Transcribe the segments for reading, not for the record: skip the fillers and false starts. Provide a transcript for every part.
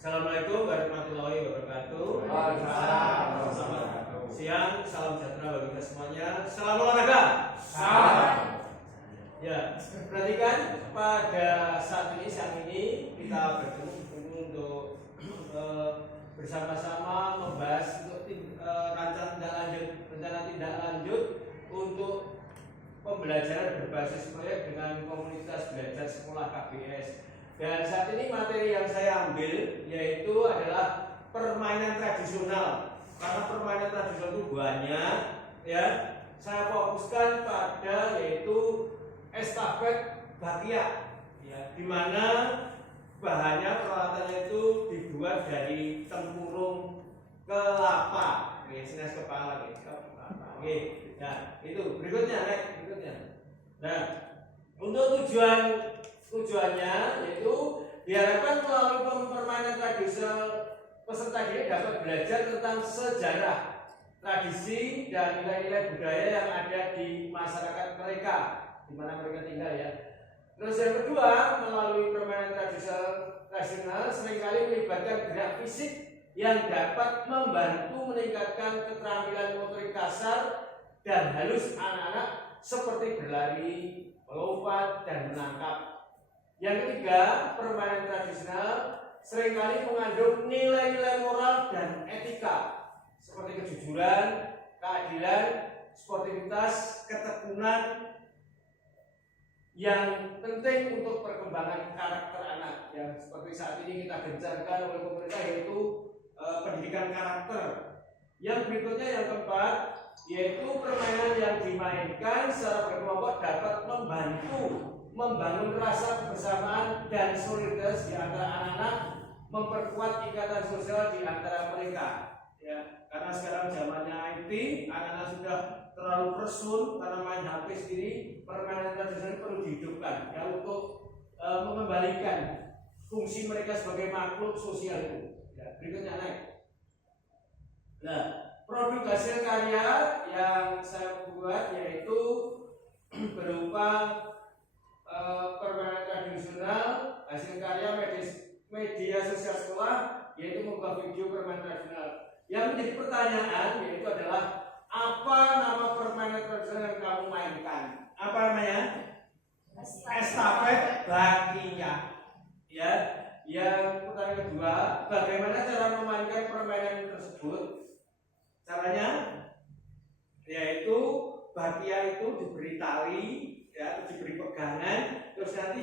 Assalamualaikum warahmatullahi wabarakatuh. Waalaikumsalam. Selamat siang, salam sejahtera bagi kita semuanya. Salam olahraga. Salam. Ya, perhatikan pada saat ini siang ini kita bertemu untuk bersama-sama membahas untuk rencana tindak lanjut untuk pembelajaran berbasis proyek dengan komunitas belajar sekolah KBS. Dan saat ini materi yang saya ambil yaitu adalah permainan tradisional. Karena permainan tradisional itu banyak, ya. Saya fokuskan pada yaitu estafet bakya, ya, di mana bahannya peralatannya itu dibuat dari tempurung kelapa, jenis kepala, Oke. Nah, itu berikutnya. Nah, untuk tujuannya yaitu diharapkan melalui permainan tradisional peserta didik dapat belajar tentang sejarah, tradisi dan nilai-nilai budaya yang ada di masyarakat mereka, di mana mereka tinggal, ya. Terus yang kedua, melalui permainan tradisional seringkali melibatkan gerak fisik yang dapat membantu meningkatkan keterampilan motorik kasar dan halus anak-anak seperti berlari, melompat, dan menangkap. Yang ketiga, permainan tradisional seringkali mengandung nilai-nilai moral dan etika seperti kejujuran, keadilan, sportivitas, ketekunan yang penting untuk perkembangan karakter anak, yang seperti saat ini kita gencarkan oleh pemerintah, yaitu pendidikan karakter. Yang berikutnya, yang keempat, yaitu permainan yang dimainkan secara berkelompok dapat membantu membangun rasa kebersamaan dan solidaritas di antara anak-anak, memperkuat ikatan sosial di antara mereka, ya. Karena sekarang zamannya IT, anak-anak sudah terlalu tersun karena main HP sendiri. Permainan tradisional perlu dihidupkan, ya, untuk mengembalikan fungsi mereka sebagai makhluk sosial itu, ya. Berikutnya naik. Nah, produk hasil karya yang saya buat yaitu berupa permainan tradisional, hasil karya media sosial sekolah, yaitu membuat video permainan tradisional. Yang menjadi pertanyaan yaitu adalah apa nama permainan tradisional yang kamu mainkan? Apa namanya? Estafet bakya, ya. Yang pertanyaan kedua, bagaimana cara memainkan permainan tersebut? Caranya yaitu bakya itu diberi tali, ya, diberi pegangan, terus nanti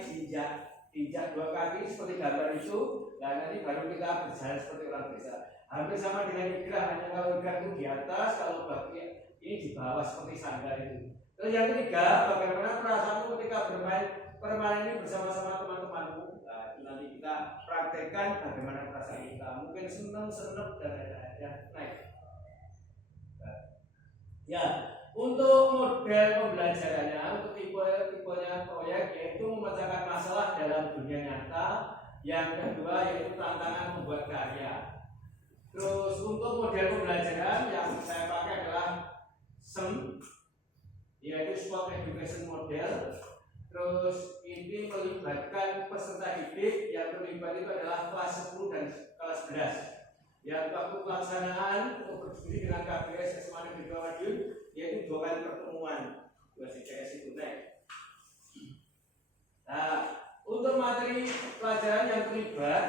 diinjak dua kaki seperti gambar itu, dan nanti baru kita berjalan seperti orang biasa. Hampir sama dengan igrah, hanya kalau igrah itu di atas, kalau bakya ini di bawah seperti sandal itu. Terus yang ketiga, bagaimana perasaanmu ketika bermain permainan ini bersama-sama teman-temanmu? Nah, itu nanti kita praktekkan bagaimana perasaan kita. Mungkin senang, dan lain-lain. Naik. Ya, untuk model pembelajarannya, untuk tipenya proyek yaitu memecahkan masalah dalam dunia nyata. Yang kedua yaitu tantangan membuat karya. Terus untuk model pembelajaran yang saya pakai adalah SEM, yaitu Sport Education Model. Terus ini melibatkan peserta didik, yang terlibat itu adalah kelas 10 dan kelas 11. Yang waktu pelaksanaan untuk berdiskusi dengan KBS SMA Negeri Madiun yaitu 2 kali pertemuan 2 CCS itu naik. Nah, untuk materi pelajaran yang terlibat,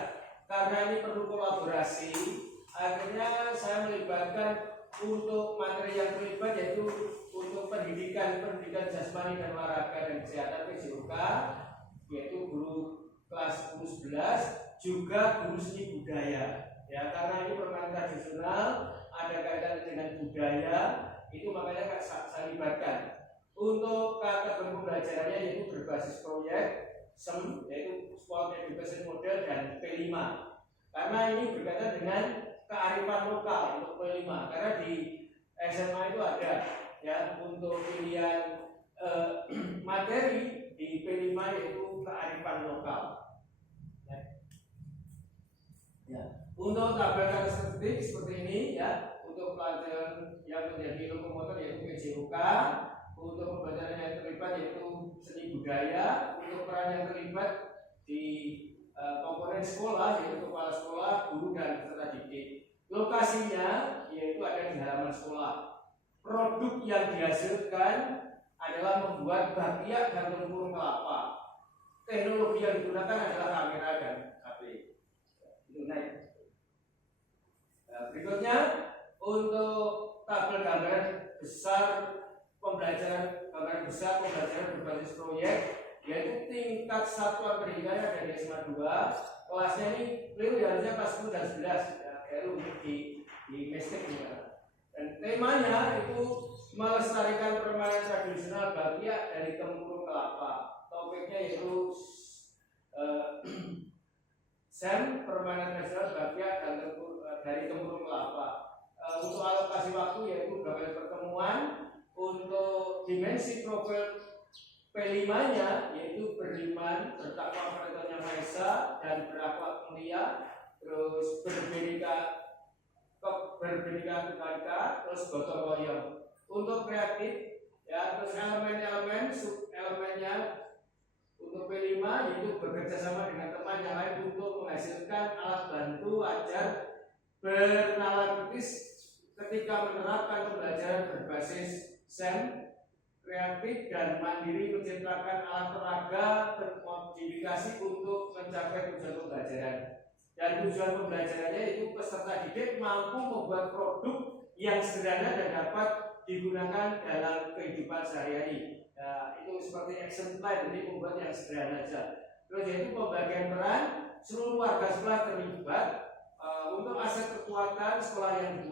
karena ini perlu kolaborasi, akhirnya saya melibatkan untuk materi yang terlibat yaitu untuk pendidikan jasmani dan olahraga dan kesehatan PJOK, yaitu guru kelas 10-11, juga guru seni budaya. Ya, karena ini permainan tradisional ada kaitan dengan budaya, itu makanya saya libatkan. Untuk kategori pembelajarannya yaitu berbasis proyek SEM, yaitu Sport Education Model dan P5. Karena ini berkaitan dengan kearifan lokal untuk P5. Karena di SMA itu ada, ya, untuk pilihan materi di P5 yaitu kearifan lokal. Ya. Untuk tabel karakteristik seperti ini, ya, untuk pelajaran yang menjadi lokomotor yaitu PJOK, untuk pembelajaran yang terlibat yaitu seni budaya, untuk peran yang terlibat di komponen komponen sekolah, yaitu kepala sekolah, guru, dan peserta didik. Lokasinya yaitu ada di halaman sekolah. Produk yang dihasilkan adalah membuat bakpia dan tempurung kelapa. Teknologi yang digunakan adalah kamera dan HP. Itu naik. Nah, berikutnya untuk tabel gambaran besar pembelajaran berbasis proyek, yaitu tingkat satuan pendidikannya dari SMA 2. Kelasnya ini keliru ya, harusnya kelas 10 dan 11 ya, keliru di mistake ya. Dan temanya itu melestarikan permainan tradisional bakpia dari tempurung kelapa. Topiknya yaitu SEM, permainan tradisional bakpia dan dari tempurung kelapa. Untuk alokasi waktu yaitu beberapa pertemuan. Untuk dimensi profil P5-nya yaitu beriman, bertakwa kepada Tuhan Yang Maha Esa, dan berakhlak mulia, terus berbedika kebaikan, terus gotong royong. Untuk kreatif ya, terus elemen-elemen sub-elemennya untuk P5 yaitu bekerja sama dengan teman yang lain untuk menghasilkan alat bantu ajar bernalar kritis ketika menerapkan pembelajaran berbasis SEM, kreatif dan mandiri, menciptakan alat peraga termodifikasi untuk mencapai tujuan pembelajaran. Dan tujuan pembelajarannya itu peserta didik mampu membuat produk yang sederhana dan dapat digunakan dalam kehidupan sehari-hari. Nah, itu seperti action plan, jadi membuat yang sederhana saja. Terus yaitu pembagian peran, seluruh warga sekolah terlibat untuk aset kekuatan sekolah yang